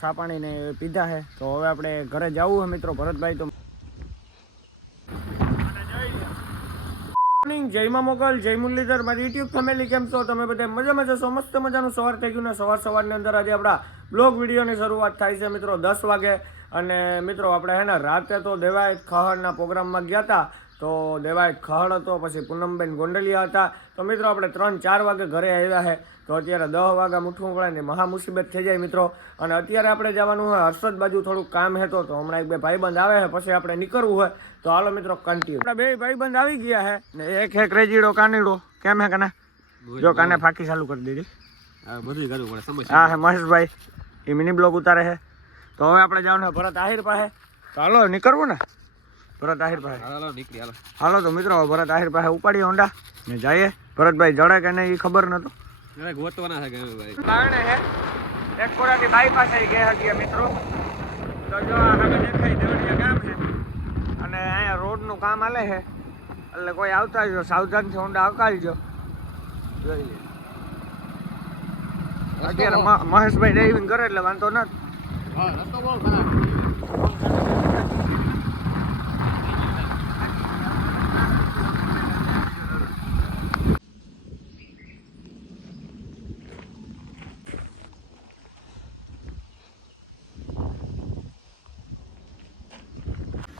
સા પાણી ને પીધા છે. તો હવે આપણે ઘરે જવું છે મિત્રો. ભરતભાઈ તો જયમાં મોગલ, જય મુરલીધર, મારી યુટ્યુબ ફેમિલી કેમ છો તમે બધા? મજામાં જશો? મસ્ત મજાનું સવાર થઈ ગયું ને સવારની અંદર આજે આપણા બ્લોગ વિડીયોની શરૂઆત થાય છે મિત્રો 10 વાગે. અને મિત્રો આપણે હે ને રાતે તો દેવાયત ખહડના પ્રોગ્રામમાં ગયા હતા. તો દેવાયત ખહડ હતો, પછી પૂનમબેન ગોંડલિયા હતા. તો મિત્રો આપણે 3-4 વાગે ઘરે આવ્યા છે. તો અત્યારે 10 વાગ્યા ઉઠવું પડે ને મહા મુસીબત થઈ જાય મિત્રો. અને અત્યારે આપણે જવાનું હોય હર્ષદ બાજુ, થોડુંક કામ હતો. તો હમણાં 1-2 ભાઈબંધ આવે છે, પછી આપણે નીકળવું હોય. તો હાલો મિત્રો કન્ટિન્યુ. આપણા 2 ભાઈબંધ આવી ગયા છે ને એક રેજીડો કાનીડો. કેમ હે કને? જો કાને ફાકી ચાલુ કરી દીધી. હા બધું કરવું પડે સમજ. હા હે મહેશભાઈ, એ મિની બ્લોગ ઉતારે છે. તો હવે આપણે જવાનું ભરત આહિર પાસે. તો હાલો નીકળવું ને ભરત આહિર પાસે. હાલો નીકળી હાલો. હાલો તો મિત્રો ભરત આહિર પાસે ઉપાડીએ હોન્ડા ને જઈએ. ભરતભાઈ જડે કે નહીં એ ખબર નતો. ગોતવાના છે કે ભાઈ કારણે હે એક કોરાથી બાઈ પાસે ગયા હતા મિત્રો. તો જો આ હવે દેખાય દેવડિયા ગામ છે અને અહીંયા રોડનું કામ હાલે છે. એટલે કોઈ આવતા જો સાવધાનથી હોન્ડા આવકારજો. જોઈ લે અત્યારે મહેશભાઈ ડ્રાઇવિંગ કરે એટલે વાંધો નથી. હા રસ્તો બહુ ખરાબ.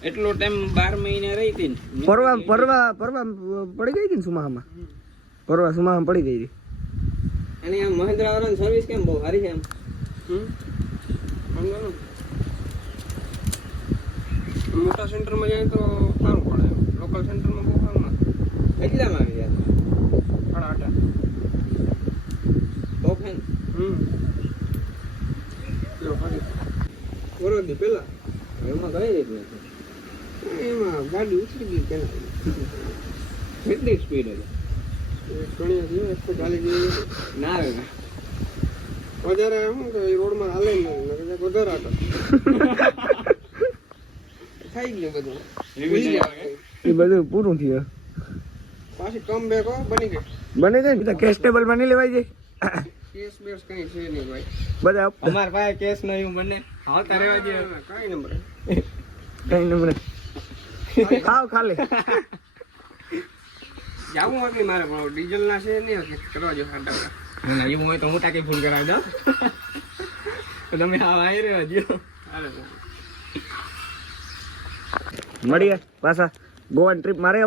એટલો ટાઈમ 12 મહિના રહી હતી ને પરવા પડી ગઈ હતી ને સુમાહામાં. પરવા સુમાહામાં પડી ગઈ હતી. અને આ મહિન્દ્રા વાળાની સર્વિસ કેમ બહુ સારી છે એમ. મોટા સેન્ટરમાં જાય તો સારું પડે. લોકલ સેન્ટરમાં બહુ સારું ના. કેટલામાં આવી ગયા? 8.5 તો ફેન વરોદી પેલા એમાં કઈ રીતના એમાં ગાડી ઉતરી ગઈ પેલા કેટલી સ્પીડ હતી? 140 ના રે વધારે શું કે રોડમાં હાલે ને વધારે હતો થઈ ગયું બધું. એ બધું પૂરું થયું. પાછી કમ બેક બની ગઈ. બની જાય ને કેસ્ટેબલ બની લેવાય છે. કેસ બેસ કઈ છે નહીં ભાઈ. બધા અમાર પાસે કેસ નહીં બને આવતા રહેવા દે. કઈ નંબર કઈ નંબર ખાવ ખાલી જાવું હોય મારે પણ ડીઝલ ના છે નહીં કરવા જો ખાટા એવું હોય તો હું તાકી ફોન કરાવી દઉં. તમે આવી રહ્યો જો મળીએ પાછા ગોવાની ટ્રીપ મારે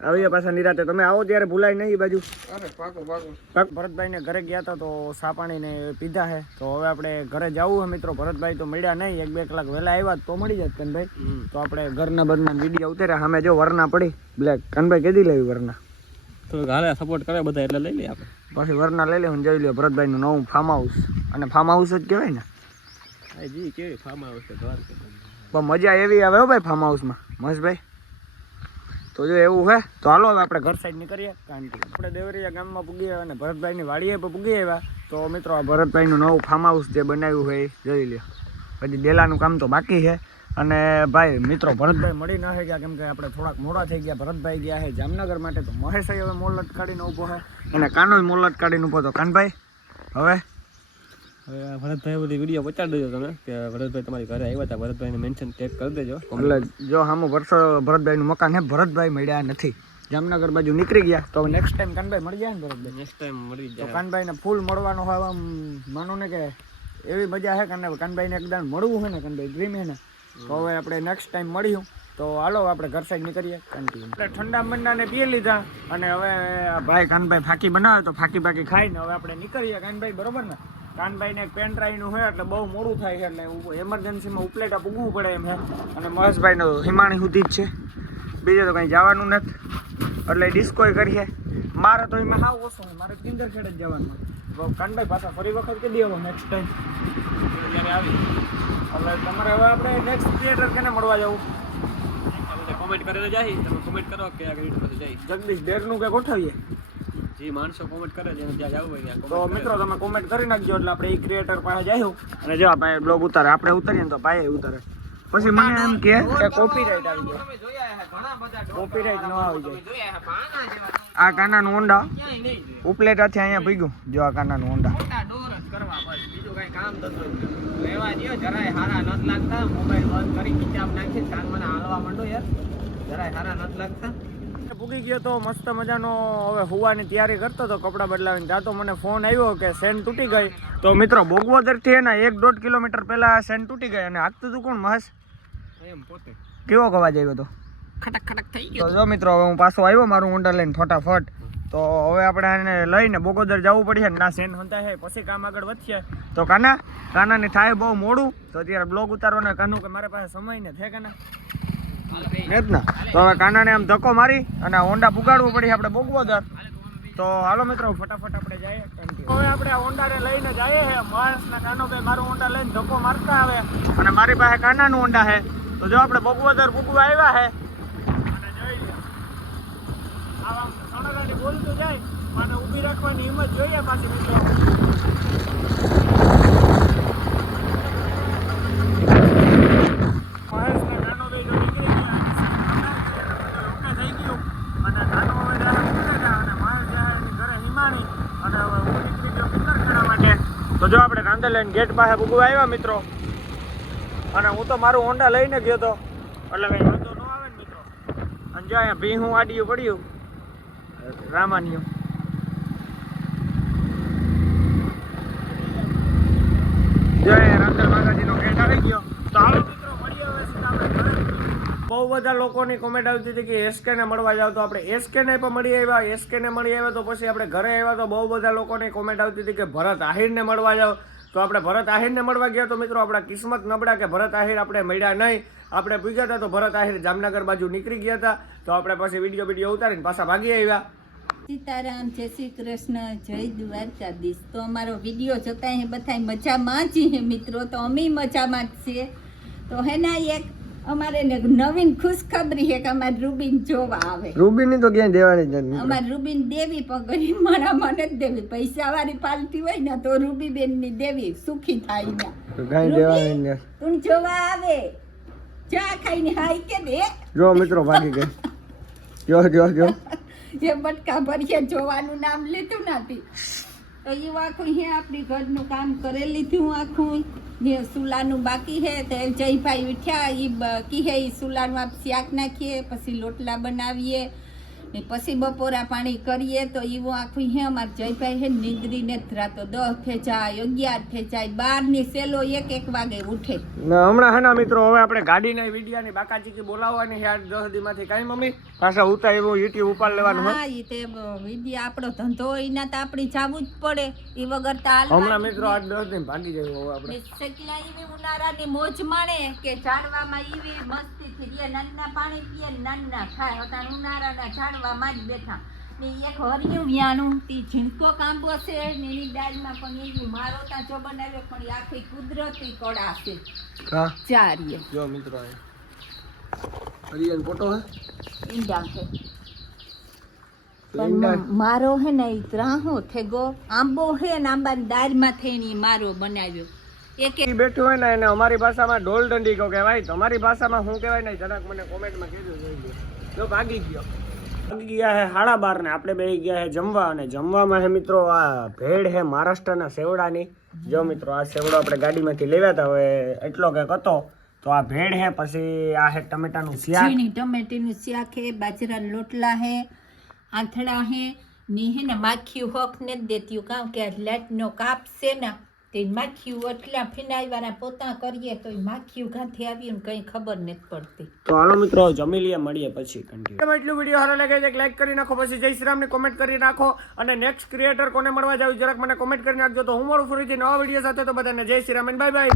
આવીએ પાછા નિરાતે. તમે આવો ત્યારે ભૂલાય નહીં એ બાજુ. અરે પાકું પાકું. ભરતભાઈને ઘરે ગયા હતા તો સા પાણી ને પીધા છે. તો હવે આપણે ઘરે જવું છે મિત્રો. ભરતભાઈ તો મળ્યા નહીં, 1-2 કલાક વહેલા આવ્યા તો મળી જાય કનભાઈ. તો આપણે ઘરના બરના વિડીયો ઉતાર્યા. સામે જો વરના પડી બ્લેક. કનભાઈ કેદી લેવી વરના? તો હાલે સપોર્ટ કરે બધા એટલે લઈ લે આપણે. પછી વરના લઈ લે હું જોઈ લ્યો ભરતભાઈનું નવું ફાર્મ હાઉસ. અને ફાર્મ હાઉસ જ કહેવાય ને. જી કેવી ફાર્મ હાઉસ છે દ્વારકા. પણ મજા એવી આવે હો ભાઈ ફાર્મ હાઉસમાં મહેશભાઈ. તો જો એવું છે તો હાલો હવે આપણે ઘર સાઈડ નીકળીએ. કારણ કે આપણે દેવરિયા ગામમાં પૂગી આવ્યા અને ભરતભાઈની વાડીએ પણ પૂગી આવ્યા. તો મિત્રો આ ભરતભાઈનું નવું ફાર્મ હાઉસ જે બનાવ્યું હોય એ જોઈ લ્યો. હજી ડેલાનું કામ તો બાકી છે. અને ભાઈ મિત્રો ભરતભાઈ મળી ન ગયા કેમ કે આપણે થોડાક મોડા થઈ ગયા. ભરતભાઈ ગયા છે જામનગર માટે. તો મહેશભાઈ હવે મોલ લટકાડીને ઊભો છે અને કાનોય મોલ લટકાડીને ઊભો. તો કાનભાઈ હવે ભરતભાઈ બધી વિડીયો પહોંચાડી દેજો તમે કે ભરતભાઈ તમારી ઘરે આવ્યા હતા. ભરતભાઈને મેન્શન ટેગ કરી દેજો. એટલે જો સામું ભરતભાઈનું મકાન હે. ભરતભાઈ મળ્યા નથી, જામનગર બાજુ નીકળી ગયા. તો નેક્સ્ટ ટાઈમ કાનભાઈ મળી જાય ને ભરતભાઈ? નેક્સ્ટ ટાઈમ મળી તો જાય. કાનભાઈને ફૂલ મળવાનો હોય આમ માનો ને કે એવી મજા છે કાનભાઈને એકદમ મળવું છે ને કાનભાઈ ડ્રીમ છે ને. તો હવે આપણે નેક્સ્ટ ટાઈમ મળ્યું. તો હાલો આપણે ઘર સાઈડ નીકળીએ. કન્ટિન્યુ આપણે ઠંડા મંડાને પી લીધા અને હવે ભાઈ કાનભાઈ ફાકી બનાવે તો ફાકી ખાઈને હવે આપણે નીકળીએ. કાનભાઈ બરોબર ને? કાનભાઈને એક પેન ડ્રાઈવનું હોય એટલે બહુ મોડું થાય છે એટલે એમરજન્સીમાં ઉપલેટા પૂગવું પડે એમ છે. અને મહેશભાઈનો હિમાણી સુધી જ છે, બીજે તો કંઈ જવાનું નથી. એટલે ડિસ્કોય કરીએ. મારે તો એમાં હાવ ઓછું છે, મારે કિંદરખેડ જ જવાનું. કાનભાઈ પાછા ફરી વખત કરી દેવો નેક્સ્ટ ટાઈમ ત્યારે આવી. એટલે તમારે હવે આપણે નેક્સ્ટ ક્રિએટર કેને મળવા જવું? કોમેન્ટ કરીને જાય તમે કોમેન્ટ કરો કે આ ક્રિએટર પાસે જાય. જગદીશ ડેરનું કે ગોઠવીએ? જે માણસો કોમેન્ટ કરે છે ત્યાં જવું હોય ત્યાં. તો મિત્રો તમે કોમેન્ટ કરી નાખજો એટલે આપણે એ ક્રિએટર પાસે જઈશું. અને જો ભાઈ બ્લોગ ઉતારે, આપણે ઉતારીએ ને તો ભાઈ ઉતારે. પછી મને એમ કે કોપીરાઈટ આવી જાય. કોપીરાઈટ ન આવી જાય. આ કાનાનું હોન્ડા ઉપલેટાથી અહીંયા ભીગું. જો આ કાનાનું હોન્ડા કરવા બસ બીજું કઈ કામ થતું રહેવા દે. ગયો જરાય હારા નથી લાગતા. મોબાઈલ બંધ કરી કિતાબ નાખી કાન મને હાલવા માંડો યાર. જરાય હારા નથી લાગતા. પૂગી ગયો તો મસ્ત મજાનો હવે હુવાની તૈયારી કરતો તો કપડાં બદલાવીને ત્યાં તો મને ફોન આવ્યો કે સેન તૂટી ગઈ. તો મિત્રો બોગવદરથી એના 1-1.5 કિલોમીટર પહેલા સેન તૂટી ગઈ અને આગતું હતું કોણ મહેશ? એમ પોતે કેવો અવાજ આવ્યો તો? ખટક ખટક થઈ તો ગયો. જો મિત્રો હવે હું પાછો આવ્યો મારું હોન્ડા લઈને ફટાફટ. તો હવે આપણે આને લઈને બોગોદર જવું પડશે ના સેન હંતા છે પછી કામ આગળ વધશે. તો કાનાની થાય બહુ મોડું તો અત્યારે બ્લોગ ઉતારવાના કાનું કે મારા પાસે સમય ને છે કાના ને જ ના. તો હવે કાનાને આમ ધક્કો મારી અને હોન્ડા પુગાડવું પડશે આપણે બોગવદર. તો હાલો મિત્રો ફટાફટ આપણે જઈએ. હવે આપણે આ હોન્ડાને લઈને જઈએ છે મહેશના કાનો ભાઈ મારું હોન્ડા લઈને ધક્કો મારતા આવે અને મારી પાસે કાનાનું હોન્ડા છે. તો જો આપણે બોગવદર પૂગવા આવ્યા છે અને જોઈ લો આમ સોનારાની બોલતું જાય અને ઊભી રાખવાની હિંમત જોઈએ પાછી મિત્રો. મહેશના કાનો ભાઈ જો નીકળી ગયા થઈ ગયું અને કાનો હવે જાય ઉતરેલા અને મહેશ જાય એની ઘરે હિમાણી અને હવે હું નીકળી ગયો કુંદરખેડા માટે. તો જો આપણે કાંદા ગેટ પાસે પૂગવા આવ્યા મિત્રો અને હું તો મારું હોન્ડા લઈને ગયો તો એટલે કઈ વાંધો ન આવે ને મિત્રો. અને જો અહીંયા ભીહું આડિયું પડ્યું રામાન્યું. જો રાંધલ માતાજીનો ગેટ આવી ગયો. તો હાલો મિત્રો મળીએ હવે સીધા આપણે ઘરે. બહુ બધા લોકોની કોમેન્ટ આવતી હતી કે એસકે ને મળવા જાવ. તો આપણે એસકે ને પણ મળી આવ્યા. એસકે ને મળી આવ્યા તો પછી આપણે ઘરે આવ્યા તો બહુ બધા લોકોની કોમેન્ટ આવતી હતી કે ભરત આહિરને મળવા જાવ. તો આપણે ભરત આહિરને મળવા ગયા તો મિત્રો આપણા કિસ્મત નબળા કે ભરત આહિર આપણે મળ્યા નહીં. આપણે પૂછ્યા હતા તો ભરત આહિર જામનગર બાજુ નીકળી ગયા હતા. તો આપણે પછી વિડીયો ઉતારીને પાછા ભાગી આવ્યા. સીતારામ, જય શ્રી કૃષ્ણ, જય દ્વારકાધીશ. તો અમારો વિડીયો જોતા હે બધા મજામાં જ છે મિત્રો. તો અમે મજામાં જ છીએ. તો હે ના એક અમારે નવીન ખુશખબરી છે કે અમારે રૂબીન જોવા આવે. રૂબીની તો ક્યાંય દેવાની જ નથી. અમારે રૂબીન દેવી પણ ગરીબ મારા મને જ દેવી. પૈસા વાળી પાલટી હોય ને તો રૂબીબેન ની દેવી સુખી થાય ને. કાંઈ દેવાની નથી. તું જોવા આવે ચા ખાઈને હાઈ કે દે. જો મિત્રો ભાગી ગઈ. જો જે બટકા ભરીએ જોવાનું નામ લીધું નથી. તો એ આખું હે આપણી ઘરનું કામ કરી લીધું આખું. જે સુલાનું બાકી હે તે જયભાઈ ઉઠ્યા એ કીહે એ સુલાનું આપ શાક નાખીએ પછી લોટલા બનાવીએ ને પછી બપોરા પાણી કરીએ. તો એવું આખું હે અમારે જયભાઈ હે નીંદરીને જ રાતો 10 થઈ જાય 11 થઈ જાય 12 ની સેલો 1 વાગે ઉઠે. હમણાં હા મિત્રો હવે આપણે ગાડીના વિડિયાની બાકાચીકી બોલાવવાની છે 8-10 દીમાંથી. કાંઈ મમ્મી પાછા ઉતા એવું યુટ્યુબ ઉપર લેવાનું હા ઈ તે વિડિયા આપણો ધંધો એના તો આપણી જાવું જ પડે. ઈ વગર તો હાલ હમણાં મિત્રો 8-10 દિન ભાગી જાય હવે આપણે. સકલા ઈવી ઉનાળાની મોજ માણે કે ઝાડવામાં ઈવી મસ્તી થી રે. નાના પાણી પીએ નાના ખાય. હતા ઉનાળાના ઝાડવામાં જ બેઠા ને એક હરિયું વ્યાણું તી ઝીણકો કાંબો છે ને એની ડાળમાં પણ એવી મારો તા જો બનાવ્યો પણ એ આખી કુદરતી કળા છે. હા ચારીએ જો મિત્રો હરિયન ફોટો હે ઈંડા છે પણ મારો હે ને ઈ ત્રાહો થેગો આંબો હે ને આંબાની ડાળમાં થઈને મારો બનાવ્યો. એક બેઠું હોય ને એને અમારી ભાષામાં ઢોલ દંડી કહો કહેવાય. તમારી ભાષામાં શું કહેવાય ને જરાક મને કોમેન્ટમાં કહેજો. જોઈ લો જો ભાગી ગયા હે 12:30 ને આપણે બે ગયા હે જમવા. અને જમવામાં હે મિત્રો આ ભેળ હે મહારાષ્ટ્રના સેવડાની. જો મિત્રો આ સેવડો આપણે ગાડીમાંથી લેવ્યા હતા હવે એટલો કંઈક હતો. તો આ ભેળ હે પછી આ હે ટમેટાનું શાક. ઝીણી ટમેટીનું શાક હે બાજરાના લોટલા હે આંથડા હે ની હે ને માખીયું હોક ને દેતી કામ કે લાઈટનો કાપ છે ને તે માખીયું એટલા ફિનાઈવાળા પોતા કરીએ તો માખીયું ગાંથી આવ્યું ને કંઈ ખબર નથી પડતી. તો હાલો મિત્રો જમી લઈએ મળીએ પછી કન્ટિન્યુ. એટલું વિડીયો સારો લાગે છે લાઈક કરી નાખો પછી જય શ્રી રામની કોમેન્ટ કરી નાખો. અને નેક્સ્ટ ક્રિએટર કોને મળવા જાવ જરાક મને કોમેન્ટ કરી નાખજો. તો હું મળું ફરીથી નવા વિડીયો સાથે. તો બધાને જય શ્રી રામ બાય બાય.